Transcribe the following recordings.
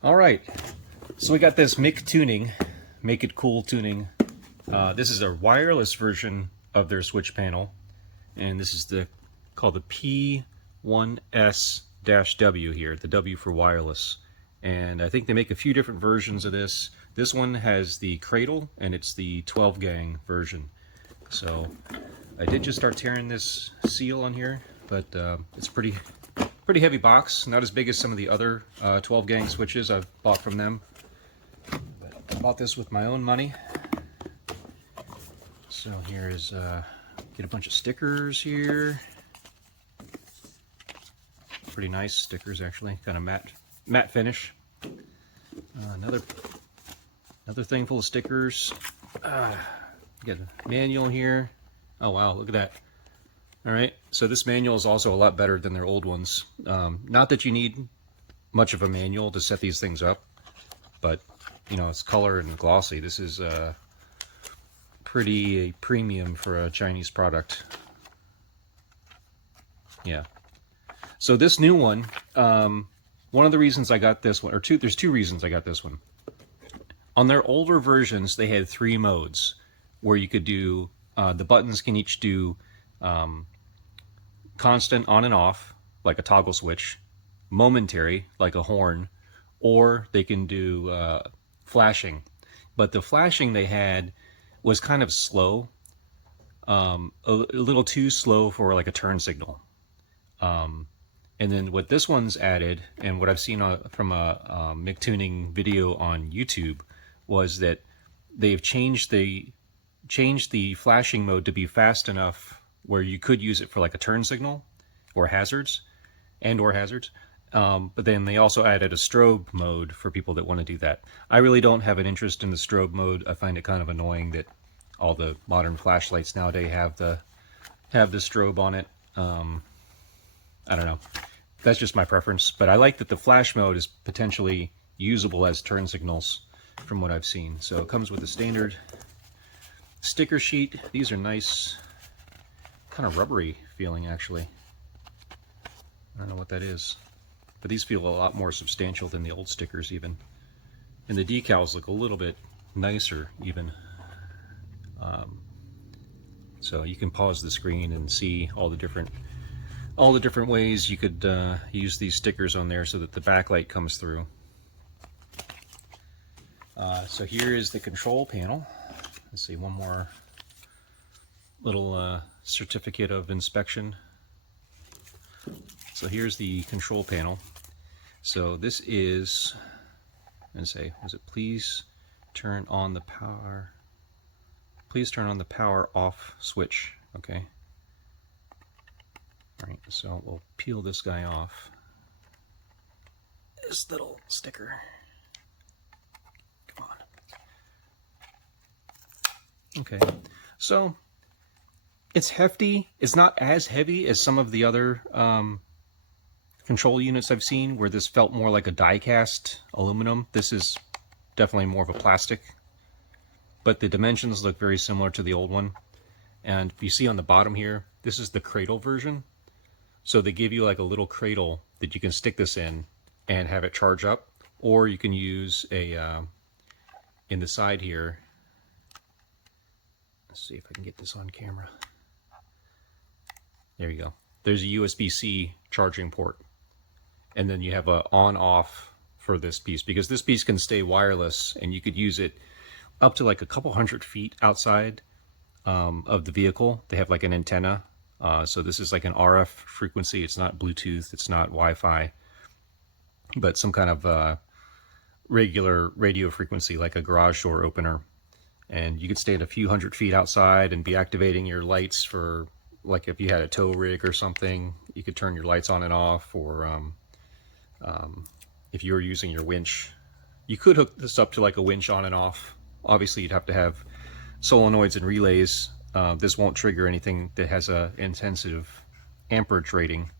All right, so we got this MICTuning, Make It Cool Tuning. This is a wireless version of their switch panel, and this is called the P1S-w here, the W for wireless. And I think they make a few different versions of this. This one has the cradle, and it's the 12 gang version. So I did just start tearing this seal on here, but it's pretty heavy box, not as big as some of the other 12 gang switches I've bought from them. But I bought this with my own money. So here is, get a bunch of stickers here. Pretty nice stickers actually, kind of matte finish. Another thing full of stickers. Get a manual here. Oh wow, look at that. Alright, so this manual is also a lot better than their old ones. Not that you need much of a manual to set these things up, but you know, it's color and glossy. This is pretty premium for a Chinese product. Yeah. So this new one, one of the reasons I got this one, or there's two reasons I got this one. On their older versions, they had 3 modes where you could do, the buttons can each do constant on and off, like a toggle switch, momentary, like a horn, or they can do flashing. But the flashing they had was kind of slow, a little too slow for like a turn signal. And then what this one's added, and what I've seen from a MICTuning video on YouTube, was that they've changed the flashing mode to be fast enough where you could use it for like a turn signal or hazards, but then they also added a strobe mode for people that want to do that. I really don't have an interest in the strobe mode. I find it kind of annoying that all the modern flashlights nowadays have the strobe on it. I don't know. That's just my preference, but I like that the flash mode is potentially usable as turn signals from what I've seen. So it comes with a standard sticker sheet. These are nice, kind of rubbery feeling actually. I don't know what that is, but these feel a lot more substantial than the old stickers even. And the decals look a little bit nicer even. So you can pause the screen and see all the different ways you could use these stickers on there so that the backlight comes through. So here is the control panel. Let's see, one more little certificate of inspection. So here's the control panel. So this is, let's say, was it please turn on the power? Please turn on the power off switch. Okay. All right, so we'll peel this guy off. This little sticker. Come on. Okay, so it's hefty. It's not as heavy as some of the other control units I've seen, where this felt more like a die-cast aluminum. This is definitely more of a plastic, but the dimensions look very similar to the old one. And you see on the bottom here, this is the cradle version. So they give you like a little cradle that you can stick this in and have it charge up, or you can use a, in the side here, let's see if I can get this on camera. There you go. There's a USB-C charging port. And then you have a on-off for this piece, because this piece can stay wireless and you could use it up to like a couple hundred feet outside of the vehicle. They have like an antenna. So this is like an RF frequency. It's not Bluetooth, it's not Wi-Fi, but some kind of regular radio frequency, like a garage door opener. And you could stay at a few hundred feet outside and be activating your lights for, like if you had a tow rig or something, you could turn your lights on and off, or if you were using your winch, you could hook this up to like a winch on and off. Obviously you'd have to have solenoids and relays. This won't trigger anything that has a intensive amperage rating.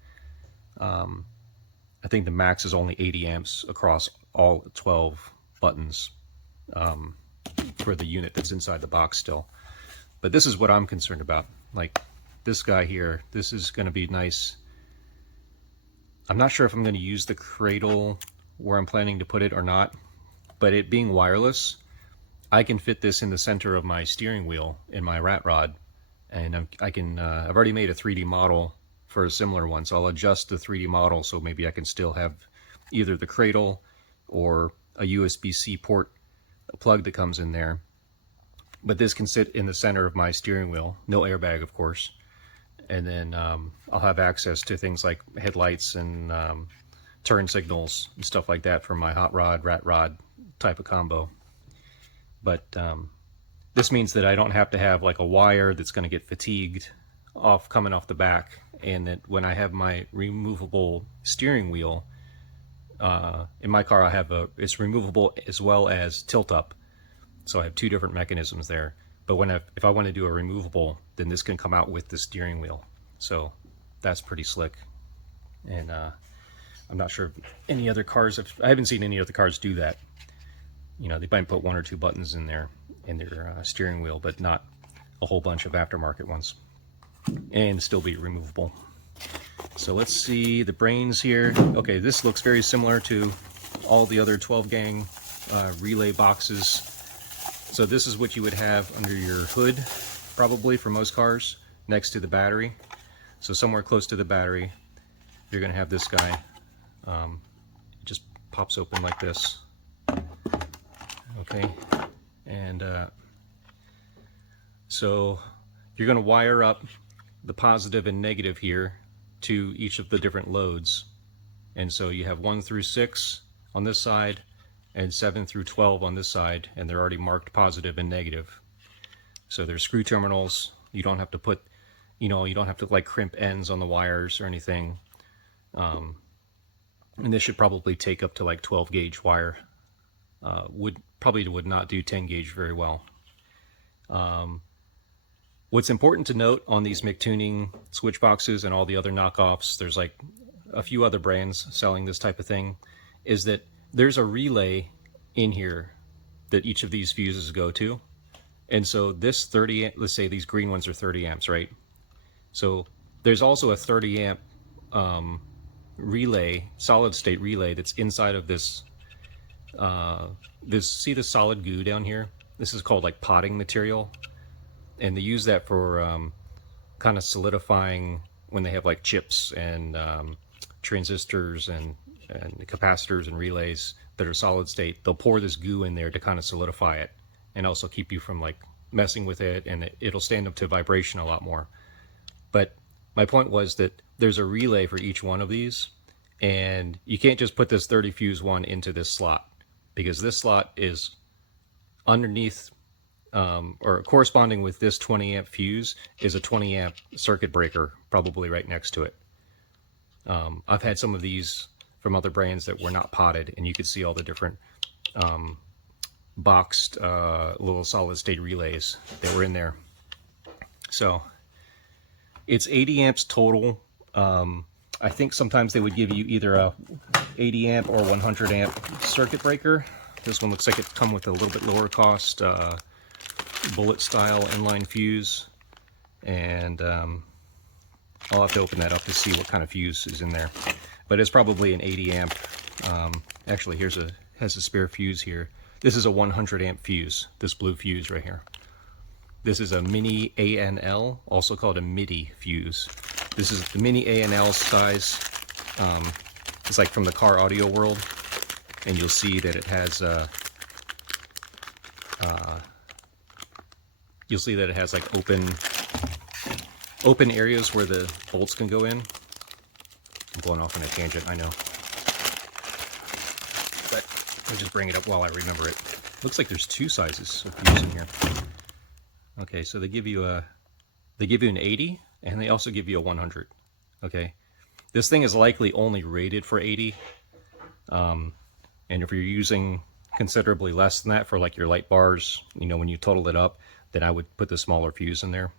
I think the max is only 80 amps across all 12 buttons for the unit that's inside the box still. But this is what I'm concerned about. Like this guy here, this is going to be nice. I'm not sure if I'm going to use the cradle where I'm planning to put it or not, but it being wireless, I can fit this in the center of my steering wheel in my rat rod, and I've already made a 3D model for a similar one, so I'll adjust the 3D model so maybe I can still have either the cradle or a USB-C port, a plug that comes in there. But this can sit in the center of my steering wheel, no airbag of course, and then I'll have access to things like headlights and turn signals and stuff like that for my hot rod, rat rod type of combo. But this means that I don't have to have like a wire that's going to get fatigued coming off the back, and that when I have my removable steering wheel, in my car it's removable as well as tilt up, so I have two different mechanisms there. But if I want to do a removable, then this can come out with the steering wheel, so that's pretty slick. And I'm not sure if any other cars, I haven't seen any other cars do that. You know, they might put one or two buttons in there in their steering wheel, but not a whole bunch of aftermarket ones, and still be removable. So let's see the brains here. Okay, this looks very similar to all the other 12 gang relay boxes. So this is what you would have under your hood, probably for most cars, next to the battery. So somewhere close to the battery, you're going to have this guy. It just pops open like this. Okay, and so you're going to wire up the positive and negative here to each of the different loads. And so you have 1 through 6 on this side and 7 through 12 on this side, and they're already marked positive and negative. So there's screw terminals. You don't have to put, you don't have to like crimp ends on the wires or anything. And this should probably take up to like 12 gauge wire. Probably would not do 10 gauge very well. What's important to note on these MICTuning switch boxes and all the other knockoffs, there's like a few other brands selling this type of thing, is that there's a relay in here that each of these fuses go to. And so this 30, let's say these green ones are 30 amps, right? So there's also a 30 amp relay, solid state relay, that's inside of this, see the solid goo down here? This is called like potting material. And they use that for kind of solidifying when they have like chips and transistors and capacitors and relays that are solid state. They'll pour this goo in there to kind of solidify it and also keep you from like messing with it, and it'll stand up to vibration a lot more. But my point was that there's a relay for each one of these, and you can't just put this 30 fuse one into this slot, because this slot is underneath or corresponding with this 20 amp fuse is a 20 amp circuit breaker, probably right next to it. I've had some of these from other brands that were not potted, and you could see all the different boxed little solid state relays that were in there. So it's 80 amps total. I think sometimes they would give you either a 80 amp or 100 amp circuit breaker. This one looks like it come with a little bit lower cost bullet style inline fuse, and I'll have to open that up to see what kind of fuse is in there, but it's probably an 80 amp. Actually, has a spare fuse here. This is a 100 amp fuse, this blue fuse right here. This is a mini ANL, also called a MIDI fuse. This is the mini ANL size. It's like from the car audio world, and you'll see that it has like open areas where the bolts can go in. I'm going off on a tangent, I know, but I'll just bring it up while I remember it. Looks like there's two sizes of fuse in here. Okay, so they give you an 80, and they also give you a 100. Okay, this thing is likely only rated for 80, and if you're using considerably less than that for like your light bars, when you total it up, then I would put the smaller fuse in there.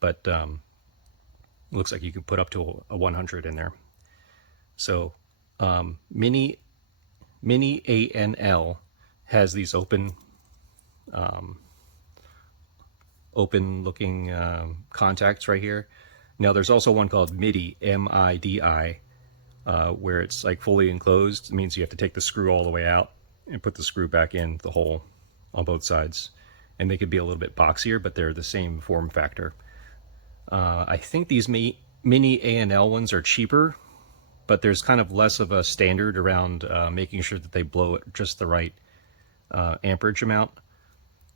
But it looks like you can put up to a 100 in there. So mini ANL has these open looking contacts right here. Now there's also one called MIDI, MIDI, where it's like fully enclosed. It means you have to take the screw all the way out and put the screw back in the hole on both sides. And they could be a little bit boxier, but they're the same form factor. I think these mini A&L ones are cheaper, but there's kind of less of a standard around making sure that they blow at just the right amperage amount.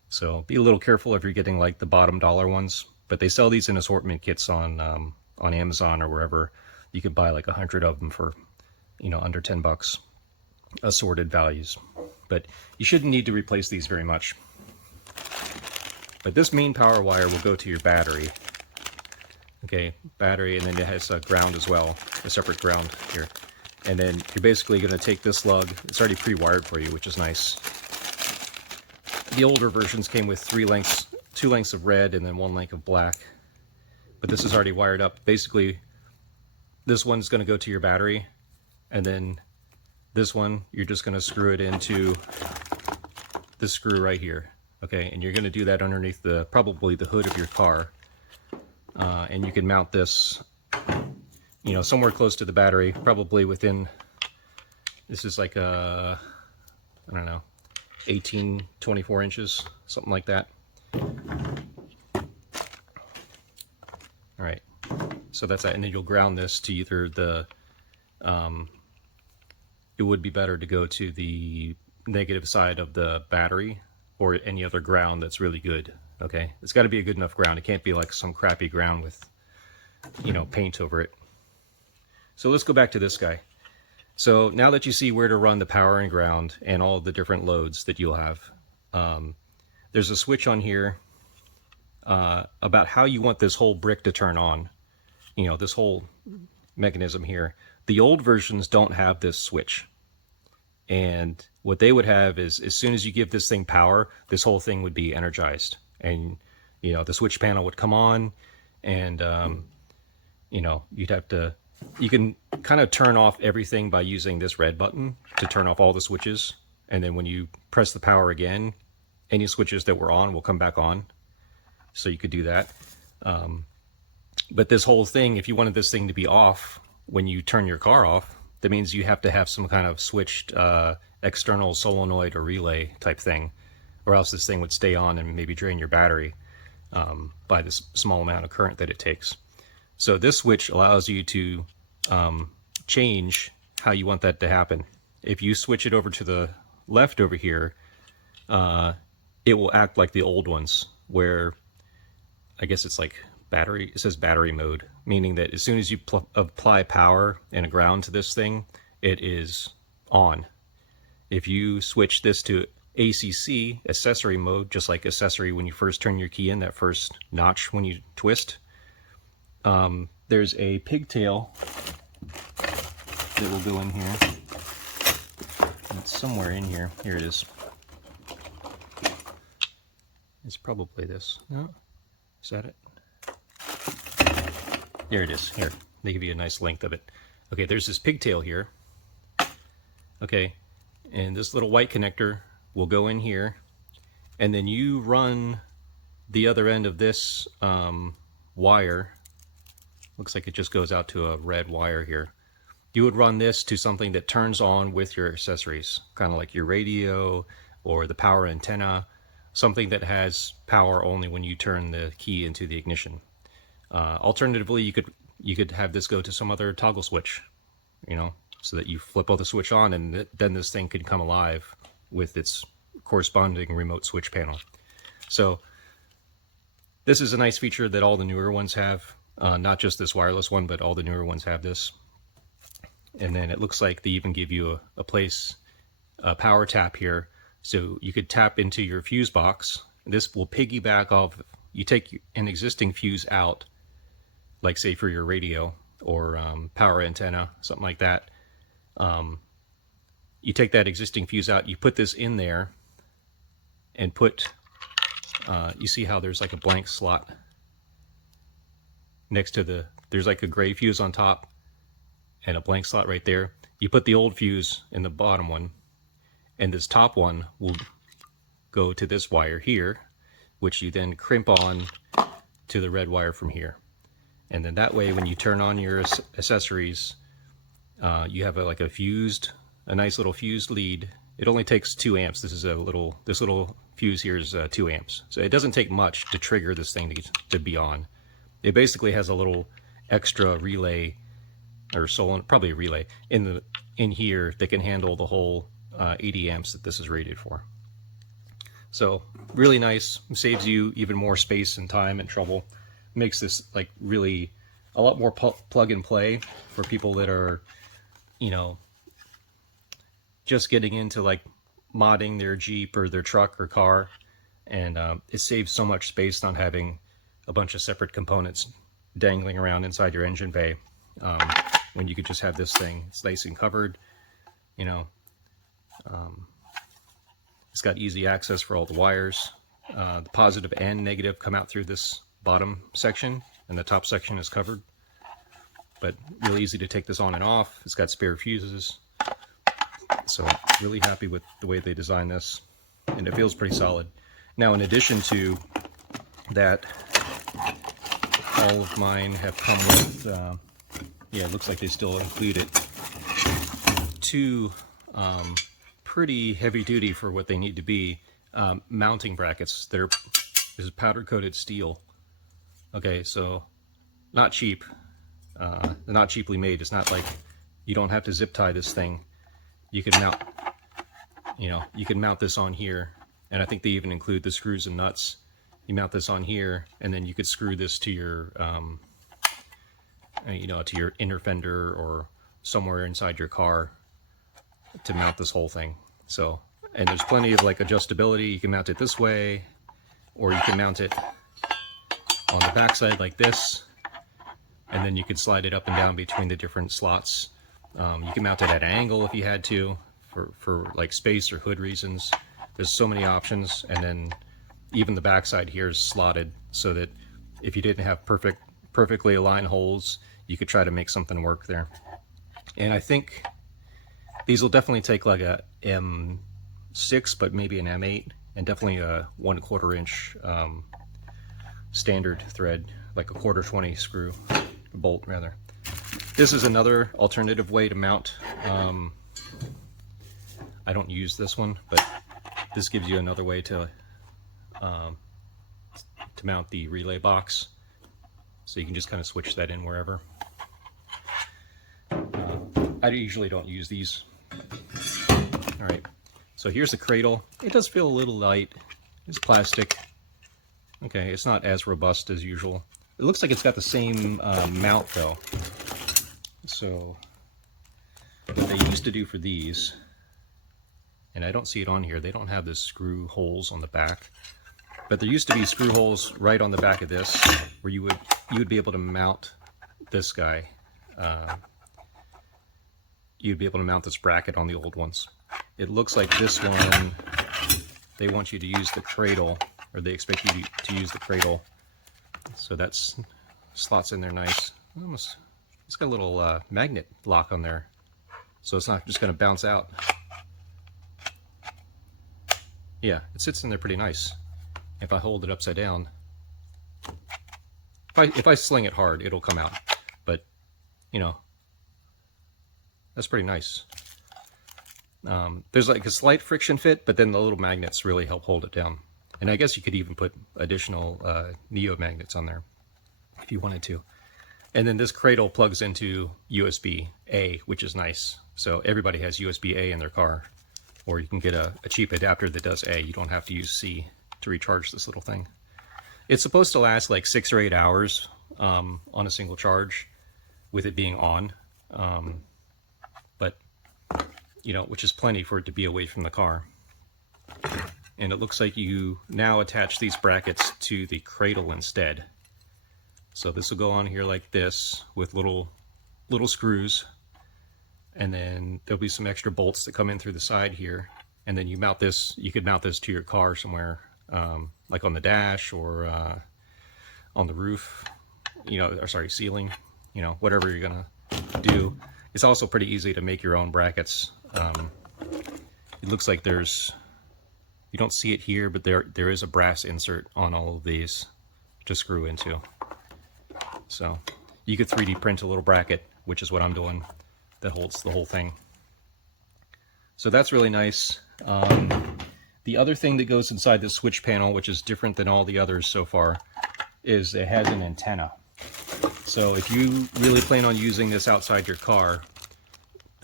So be a little careful if you're getting like the bottom dollar ones. But they sell these in assortment kits on Amazon or wherever. You could buy like 100 of them for, under 10 bucks, assorted values. But you shouldn't need to replace these very much. But this main power wire will go to your battery. Okay, battery, and then it has a ground as well, a separate ground here. And then you're basically going to take this lug. It's already pre-wired for you, which is nice. The older versions came with 2 lengths of red and then 1 length of black. But this is already wired up. Basically, this one's going to go to your battery, and then this one, you're just going to screw it into this screw right here. Okay, and you're going to do that underneath probably the hood of your car. And you can mount this, somewhere close to the battery, probably within, this is like I don't know, 18, 24 inches, something like that. All right, so that's that. And then you'll ground this to either it would be better to go to the negative side of the battery or any other ground that's really good. Okay, it's got to be a good enough ground. It can't be like some crappy ground with, paint over it. So let's go back to this guy. So now that you see where to run the power and ground and all the different loads that you'll have, there's a switch on here about how you want this whole brick to turn on. This whole mechanism here. The old versions don't have this switch. And what they would have is, as soon as you give this thing power, this whole thing would be energized. And, the switch panel would come on, and, you'd have to, you can kind of turn off everything by using this red button to turn off all the switches. And then when you press the power again, any switches that were on will come back on. So you could do that. But this whole thing, if you wanted this thing to be off when you turn your car off, that means you have to have some kind of switched external solenoid or relay type thing, or else this thing would stay on and maybe drain your battery by this small amount of current that it takes. So this switch allows you to change how you want that to happen. If you switch it over to the left over here, it will act like the old ones, where I guess it's like battery, it says battery mode, meaning that as soon as you apply power and a ground to this thing, it is on. If you switch this to ACC, accessory mode, just like accessory when you first turn your key in, that first notch when you twist, there's a pigtail that will go in here. It's somewhere in here. Here it is. It's probably this. No? Is that it? There it is. Here. They give you a nice length of it. Okay, there's this pigtail here. Okay, and this little white connector will go in here, and then you run the other end of this wire. Looks like it just goes out to a red wire here. You would run this to something that turns on with your accessories, kind of like your radio or the power antenna, something that has power only when you turn the key into the ignition. Alternatively, you could have this go to some other toggle switch, so that you flip all the switch on, and then this thing could come alive with its corresponding remote switch panel. So this is a nice feature that all the newer ones have, not just this wireless one, but all the newer ones have this. And then it looks like they even give you a power tap here, so you could tap into your fuse box. This will piggyback off. You take an existing fuse out, like say for your radio or power antenna, something like that. You take that existing fuse out, you put this in there, and you see how there's like a blank slot next to there's like a gray fuse on top and a blank slot right there. You put the old fuse in the bottom one, and this top one will go to this wire here, which you then crimp on to the red wire from here. And then that way, when you turn on your accessories, You have like a nice little fused lead. It only takes 2 amps. This little fuse here is 2 amps. So it doesn't take much to trigger this thing to be on. It basically has a little extra relay or probably a relay in here that can handle the whole 80 amps that this is rated for. So really nice, saves you even more space and time and trouble. Makes this like really a lot more plug and play for people that are, you know, just getting into like modding their Jeep or their truck or car. And it saves so much space not having a bunch of separate components dangling around inside your engine bay, when you could just have this thing. It's nice and covered, you know. It's got easy access for all the wires. The positive and negative come out through this bottom section, and the top section is covered. But really easy to take this on and off. It's got spare fuses. So really happy with the way they designed this, and it feels pretty solid. Now, in addition to that, all of mine have come with, yeah, it looks like they still include it, 2 pretty heavy duty for what they need to be mounting brackets that is powder coated steel. Okay, so not cheap. They're not cheaply made. It's not like you don't have to zip tie this thing. You can mount, you know, you can mount this on here, and I think they even include the screws and nuts. You mount this on here, and then you could screw this to your, you know, to your inner fender or somewhere inside your car to mount this whole thing. So, and there's plenty of like adjustability. You can mount it this way, or you can mount it on the backside like this, and then you can slide it up and down between the different slots. You can mount it at an angle if you had to, for like space or hood reasons. There's so many options. And then even the backside here is slotted so that if you didn't have perfectly aligned holes, you could try to make something work there. And I think these will definitely take like a M6, but maybe an M8, and definitely a 1/4 inch standard thread, like a 1/4-20 screw, bolt rather. This is another alternative way to mount. I don't use this one, but this gives you another way to mount the relay box. So you can just kind of switch that in wherever. I usually don't use these. All right, so here's the cradle. It does feel a little light. It's plastic. Okay, it's not as robust as usual. It looks like it's got the same mount though. So what they used to do for these, and I don't see it on here, they don't have the screw holes on the back, but there used to be screw holes right on the back of this where you would be able to mount this guy. You'd be able to mount this bracket on the old ones. It looks like this one, they want you to use the cradle, or they expect you to use the cradle. So that's slots in there nice. Almost, it's got a little magnet lock on there, so it's not just going to bounce out. Yeah, it sits in there pretty nice. If I hold it upside down, if I sling it hard, it'll come out. But you know, that's pretty nice. There's like a slight friction fit, but then the little magnets really help hold it down. And I guess you could even put additional neo magnets on there if you wanted to. And then this cradle plugs into USB-A, which is nice. So everybody has USB-A in their car, or you can get a cheap adapter that does A. You don't have to use C to recharge this little thing. It's supposed to last like 6 or 8 hours on a single charge with it being on. But, you know, which is plenty for it to be away from the car. And it looks like you now attach these brackets to the cradle instead. So this will go on here like this with little screws, and then there'll be some extra bolts that come in through the side here, and then you mount this. You could mount this to your car somewhere, like on the dash or on the roof, you know, or sorry, ceiling, you know, whatever you're gonna do. It's also pretty easy to make your own brackets. It looks like there's, you don't see it here, but there is a brass insert on all of these to screw into. So you could 3D print a little bracket, which is what I'm doing. that holds the whole thing. So that's really nice. The other thing that goes inside the switch panel, which is different than all the others so far, is it has an antenna. So if you really plan on using this outside your car,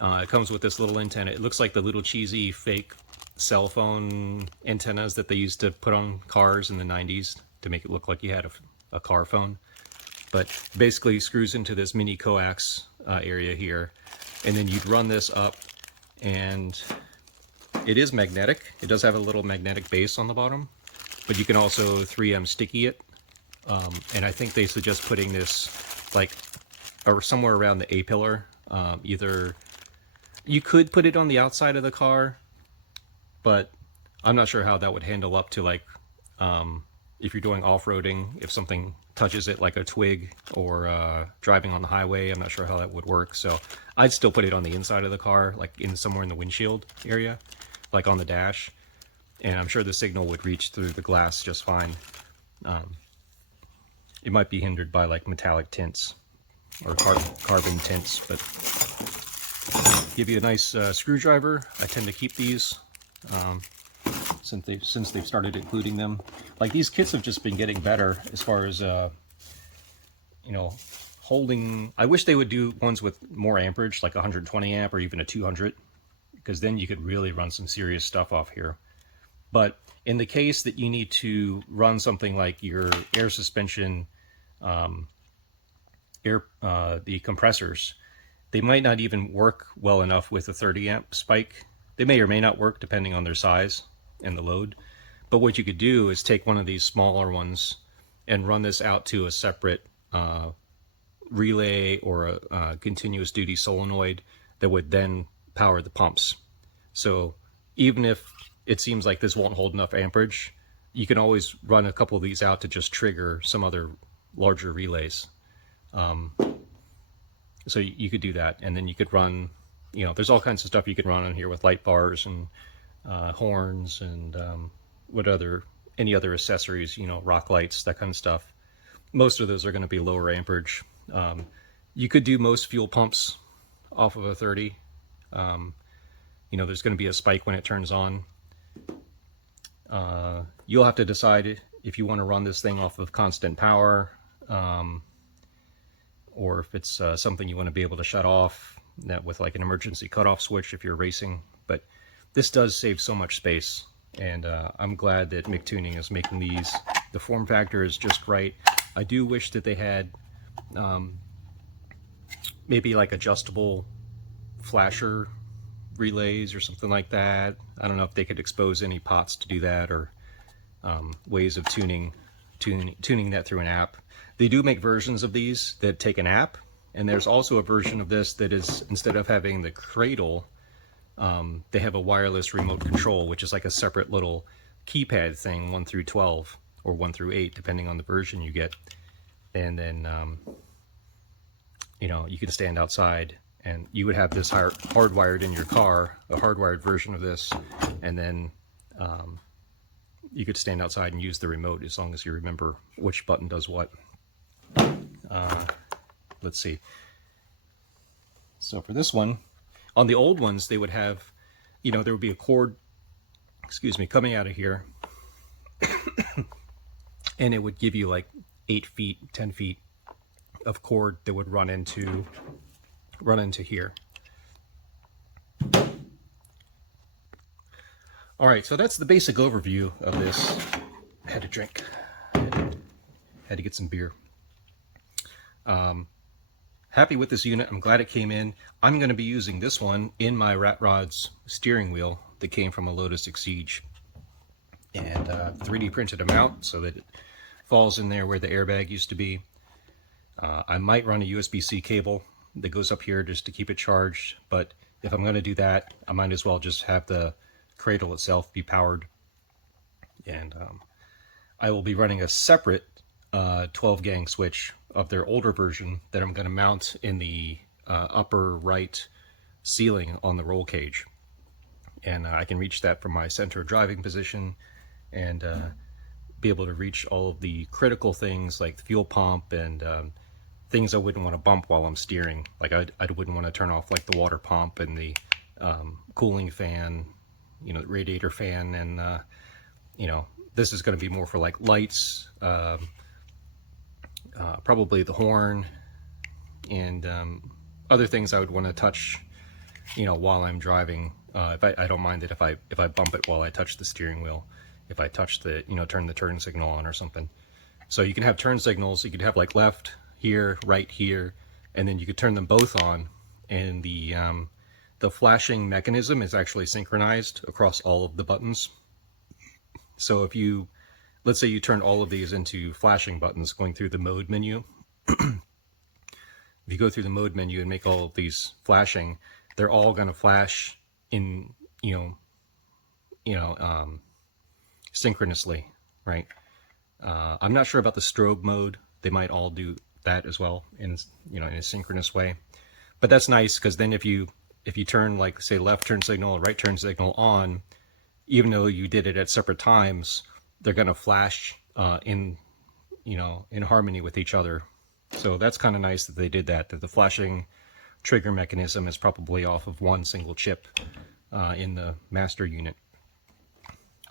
it comes with this little antenna. It looks like the little cheesy fake cell phone antennas that they used to put on cars in the 90s to make it look like you had a car phone. But basically screws into this mini coax area here, and then you'd run this up, and it is magnetic. It does have a little magnetic base on the bottom, but you can also 3M sticky it. And I think they suggest putting this like or somewhere around the A-pillar. Either you could put it on the outside of the car, but I'm not sure how that would handle up to like if you're doing off-roading, if something touches it like a twig, or driving on the highway. I'm not sure how that would work. So I'd still put it on the inside of the car, like somewhere in the windshield area, like on the dash. And I'm sure the signal would reach through the glass just fine. It might be hindered by like metallic tints or carbon tints, but give you a nice screwdriver. I tend to keep these since they've started including them. Like, these kits have just been getting better as far as you know, holding. I wish they would do ones with more amperage, like 120 amp or even a 200, because then you could really run some serious stuff off here. But in the case that you need to run something like your air suspension, the compressors, they might not even work well enough with a 30 amp spike. They may or may not work depending on their size and the load. But what you could do is take one of these smaller ones and run this out to a separate relay or a continuous duty solenoid that would then power the pumps. So even if it seems like this won't hold enough amperage, you can always run a couple of these out to just trigger some other larger relays. So you could do that, and then you could run, you know, there's all kinds of stuff you can run on here with light bars and horns and any other accessories, you know, rock lights, that kind of stuff. Most of those are going to be lower amperage. You could do most fuel pumps off of a 30. You know, there's going to be a spike when it turns on. You'll have to decide if you want to run this thing off of constant power, or if it's something you want to be able to shut off that with like an emergency cutoff switch if you're racing. But this does save so much space, and I'm glad that MICTuning is making these. The form factor is just right. I do wish that they had maybe like adjustable flasher relays or something like that. I don't know if they could expose any pots to do that, or ways of tuning that through an app. They do make versions of these that take an app, and there's also a version of this that is, instead of having the cradle, they have a wireless remote control, which is like a separate little keypad thing, 1 through 12 or 1 through 8, depending on the version you get. And then you know, you can stand outside and you would have this hardwired in your car, a hardwired version of this, and then you could stand outside and use the remote as long as you remember which button does what. Let's see. So for this one, on the old ones, they would have, you know, there would be a cord, excuse me, coming out of here, and it would give you like 8 feet, 10 feet of cord that would run into here. All right, so that's the basic overview of this. I had to drink. Had to get some beer. Happy with this unit. I'm glad it came in. I'm going to be using this one in my Rat Rod's steering wheel that came from a Lotus Exige, and 3D printed them out so that it falls in there where the airbag used to be. I might run a USB-C cable that goes up here just to keep it charged, but if I'm going to do that, I might as well just have the cradle itself be powered. And I will be running a separate 12 gang switch of their older version that I'm going to mount in the upper right ceiling on the roll cage, and I can reach that from my center driving position, and be able to reach all of the critical things like the fuel pump and things I wouldn't want to bump while I'm steering. Like I wouldn't want to turn off like the water pump and the cooling fan, you know, radiator fan, and you know, this is going to be more for like lights, probably the horn, and other things I would want to touch, you know, while I'm driving. If I don't mind it if I bump it while I touch the steering wheel, if I touch the, you know, turn the turn signal on or something. So you can have turn signals. You could have like left here, right here, and then you could turn them both on, and the flashing mechanism is actually synchronized across all of the buttons. So if you, let's say you turn all of these into flashing buttons going through the mode menu. If you go through the mode menu and make all of these flashing, they're all going to flash in, synchronously, right? I'm not sure about the strobe mode. They might all do that as well in, you know, in a synchronous way. But that's nice, because then if you turn, like, say, left turn signal or right turn signal on, even though you did it at separate times, they're going to flash in harmony with each other. So that's kind of nice that they did that the flashing trigger mechanism is probably off of one single chip in the master unit.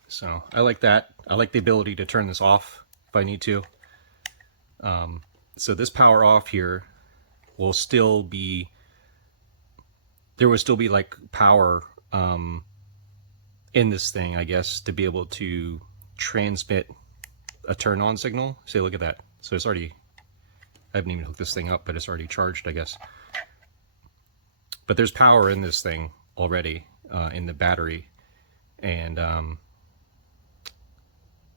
So I like that. I like the ability to turn this off if I need to. So this power off here will still be, there will still be like power in this thing, I guess, to be able to transmit a turn on signal. See, look at that. So it's already, I haven't even hooked this thing up, but it's already charged, I guess. But there's power in this thing already, in the battery. And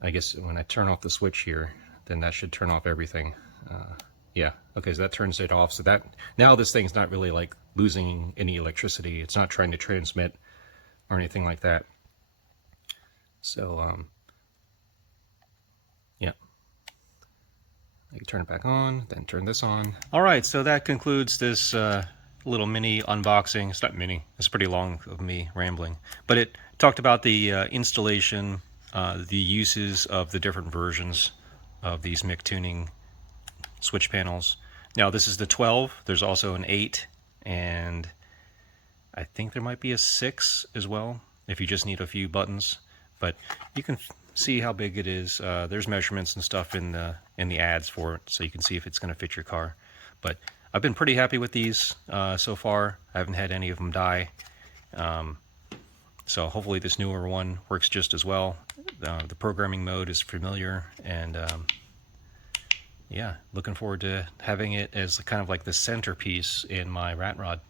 I guess when I turn off the switch here, then that should turn off everything. Yeah, okay, so that turns it off. So that, now this thing's not really like losing any electricity. It's not trying to transmit or anything like that. So, yeah. I can turn it back on, then turn this on. All right, so that concludes this little mini unboxing. It's not mini, it's pretty long of me rambling. But it talked about the installation, the uses of the different versions of these MICTuning switch panels. Now this is the 12, there's also an 8, and I think there might be a 6 as well, if you just need a few buttons. But you can see how big it is. There's measurements and stuff in the ads for it, so you can see if it's going to fit your car. But I've been pretty happy with these so far. I haven't had any of them die. So hopefully this newer one works just as well. The programming mode is familiar, and yeah, looking forward to having it as kind of like the centerpiece in my rat rod.